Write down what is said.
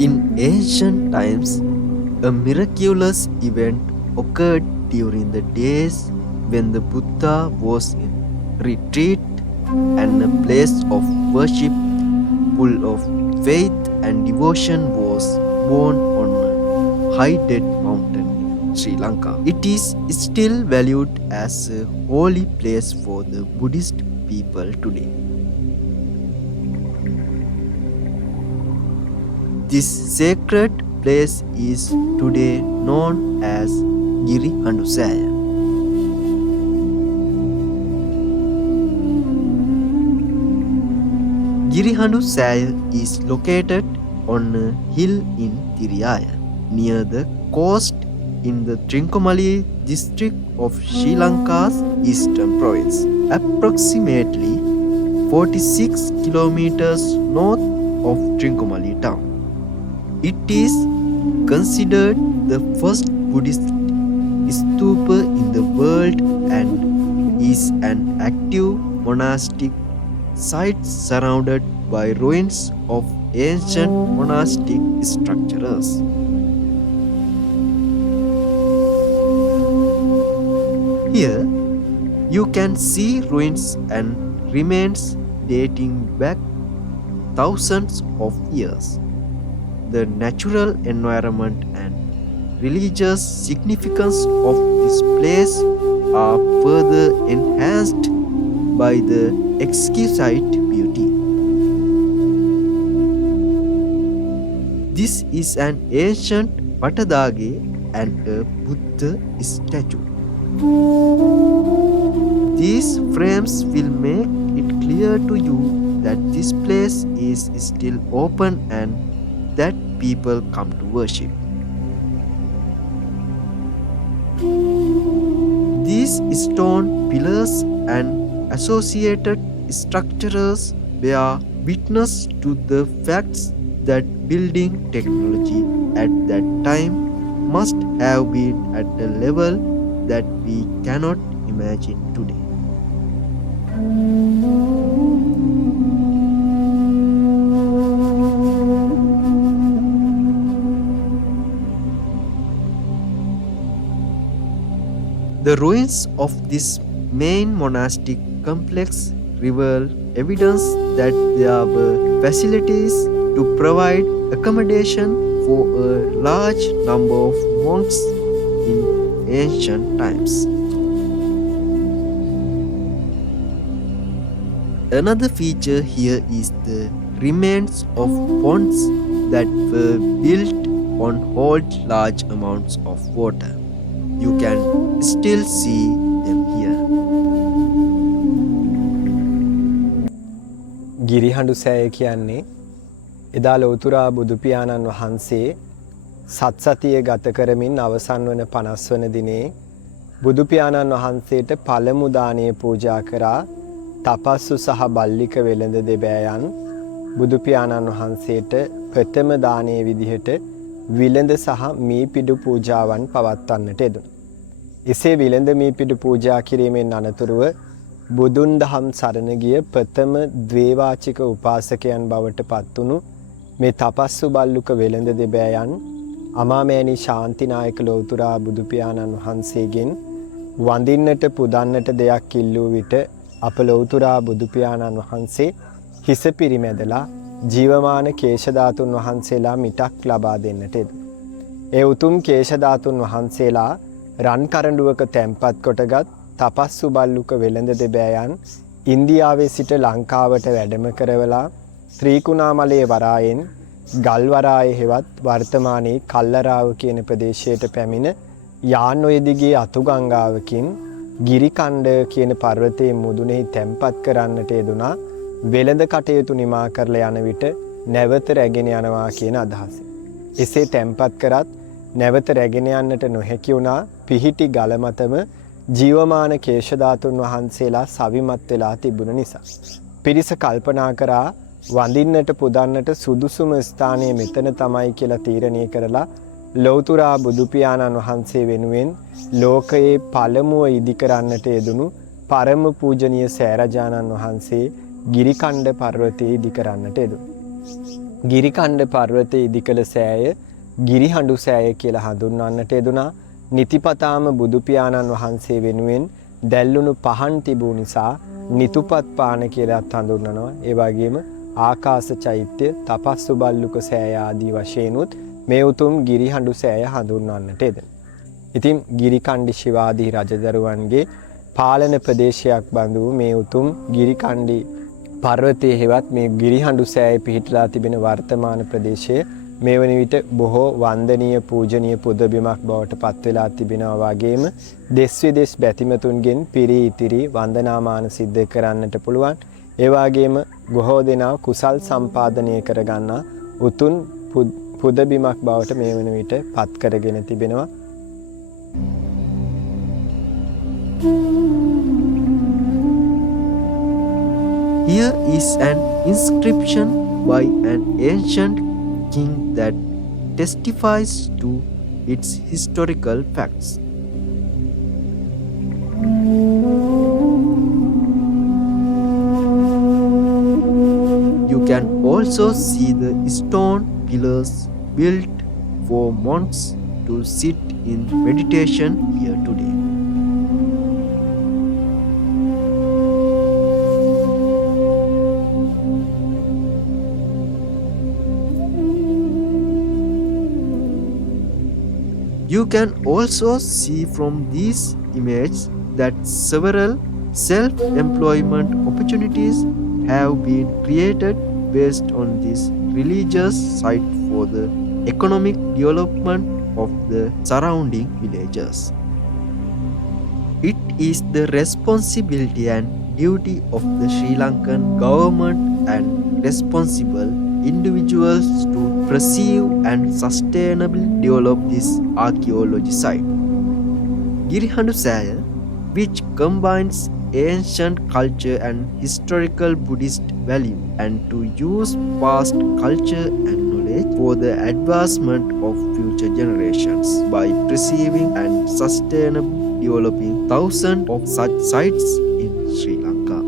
In ancient times, a miraculous event occurred during the days when the Buddha was in retreat and a place of worship full of faith and devotion was born on a high dead mountain in Sri Lanka. It is still valued as a holy place for the Buddhist people today. This sacred place is today known as Giri Handusaya. Giri Handusaya is located on a hill in Tiriyaya, near the coast in the Trincomalee district of Sri Lanka's eastern province, approximately 46 kilometers north of Trincomalee town. It is considered the first Buddhist stupa in the world and is an active monastic site surrounded by ruins of ancient monastic structures. Here you can see ruins and remains dating back thousands of years. The natural environment and religious significance of this place are further enhanced by the exquisite beauty. This is an ancient Patadage and a Buddha statue. These frames will make it clear to you that this place is still open and that people come to worship. These stone pillars and associated structures bear witness to the facts that building technology at that time must have been at a level that we cannot imagine today. The ruins of this main monastic complex reveal evidence that there were facilities to provide accommodation for a large number of monks in ancient times. Another feature here is the remains of ponds that were built on hold large amounts of water. You can still see them here. ගිරිහඬුසෑය කියන්නේ එදා ලෞතුරා බුදු පියාණන් වහන්සේ සත්සතිය ගත කරමින් අවසන් වන 50 වන දිනේ බුදු පියාණන් වහන්සේට පළමු දානය පූජා කරා තපස්සු සහ බල්ලික වෙළඳ දෙබෑයන් බුදු පියාණන් වහන්සේට ප්‍රථම දානයේ විදිහට විලඳ සහ මීපිඩු පූජාවන් පවත්වන්නට යෙදුණා. එසේ විලඳ මීපිඩු පූජා කිරීමෙන් අනතුරුව බුදුන් දහම් සරණ ගිය ප්‍රථම ද්වේවාචික උපාසකයන් බවට පත්වුණු මේ තපස්සු බල්ලුක වෙළඳ දෙබෑයන් අමාමෑණි ශාන්තිනායක ලෞතුරා බුදු පියාණන් වහන්සේගෙන් වඳින්නට පුදන්නට දෙයක් ඉල්ලූ විට අප ලෞතුරා බුදු පියාණන් වහන්සේ හිස පිරිමැදලා ජීවමාන කේශ ධාතුන් වහන්සේලා මිටක් ලබා දෙන්නට ඒ උතුම් කේශ ධාතුන් වහන්සේලා රන් කරඬුවක තැන්පත් කොටගත් තපස්සු බල්ලුක වෙළඳ දෙබෑයන් ඉන්දියාවේ සිට ලංකාවට වැඩම කරවලා ත්‍රිකුණාමලයේ වරායෙන් ගල්වරායේ හෙවත් වර්තමානයේ කල්ලරාව කියන ප්‍රදේශයට පැමිණ යාන්ඔය දිගේ අතුගංගාවකින් ගිරිකණ්ඩ කියන පර්වතයේ මුදුනේහි තැන්පත් කරන්නට යෙදුනා වෙළඳ කටයුතු නිමා කරලා යන විට නැවත රැගෙන යනවා කියන අදහස. එසේ තැන්පත් කරත් නැවත රැගෙන යන්නට නොහැකි වුණා පිහිටි ගල මතම ජීවමාන කේශ ධාතුන් වහන්සේලා සවිමත් වෙලා තිබුණ නිසා. පිරිස කල්පනා කරා වඳින්නට පුදන්නට සුදුසුම ස්ථානය මෙතන තමයි කියලා තීරණය කරලා ලෞතුරා බුදු පියාණන් වහන්සේ වෙනුවෙන් ලෝකයේ පළමුව ඉදි කරන්නට යෙදුණු පරම පූජනීය සෑරජාණන් වහන්සේ ගිරිකණ්ඩ පර්වතයේ ඉදි කරන්නට යෙදුණා. ගිරිකණ්ඩ පර්වතයේ ඉදි කළ සෑය ගිරිහඬු සෑය කියලා හඳුන්වන්නට යෙදුණා. නිතිපතාම බුදු පියාණන් වහන්සේ වෙනුවෙන් දැල්ලුණු පහන් තිබූ නිසා නිතුපත් පාන කියලාත් හඳුන්වනවා. ඒ වගේම ආකාශ චෛත්‍ය, තපස්සු බල්ලුක සෑය ආදී වශයෙන්ුත් මේ උතුම් ගිරිහඬු සෑය හඳුන්වන්නට යෙදෙන. ඉතින් ගිරිකණ්ඩි ශිවාදී රජදරුවන්ගේ පාලන ප්‍රදේශයක් බඳු මේ උතුම් ගිරිකණ්ඩි පර්වතයේ හෙවත් මේ ගිරිහඬු සෑය පිහිටලා තිබෙන වර්තමාන ප්‍රදේශයේ මේ වන විට බොහෝ වන්දනීය පූජනීය පුදබිමක් බවට පත් වෙලා තිබෙනවා වගේම දෙස් විදෙස් බැතිමතුන්ගෙන් පිරී ඉතිරි වන්දනාමාන සිද්ධ කරන්නට පුළුවන්. ඒ වගේම බොහෝ දෙනා කුසල් සම්පාදනය කරගන්නා උතුම් පුදබිමක් බවට මේ වන විට පත් කරගෙන තිබෙනවා. Here is an inscription by an ancient king that testifies to its historical facts. You can also see the stone pillars built for monks to sit in meditation here today. You can also see from these images that several self-employment opportunities have been created based on this religious site for the economic development of the surrounding villages. It is the responsibility and duty of the Sri Lankan government and responsible individuals to perceive and sustainably develop this archaeology site. Girihandu Saya, which combines ancient culture and historical Buddhist value, and to use past culture and knowledge for the advancement of future generations by preserving and sustainably developing thousands of such sites in Sri Lanka.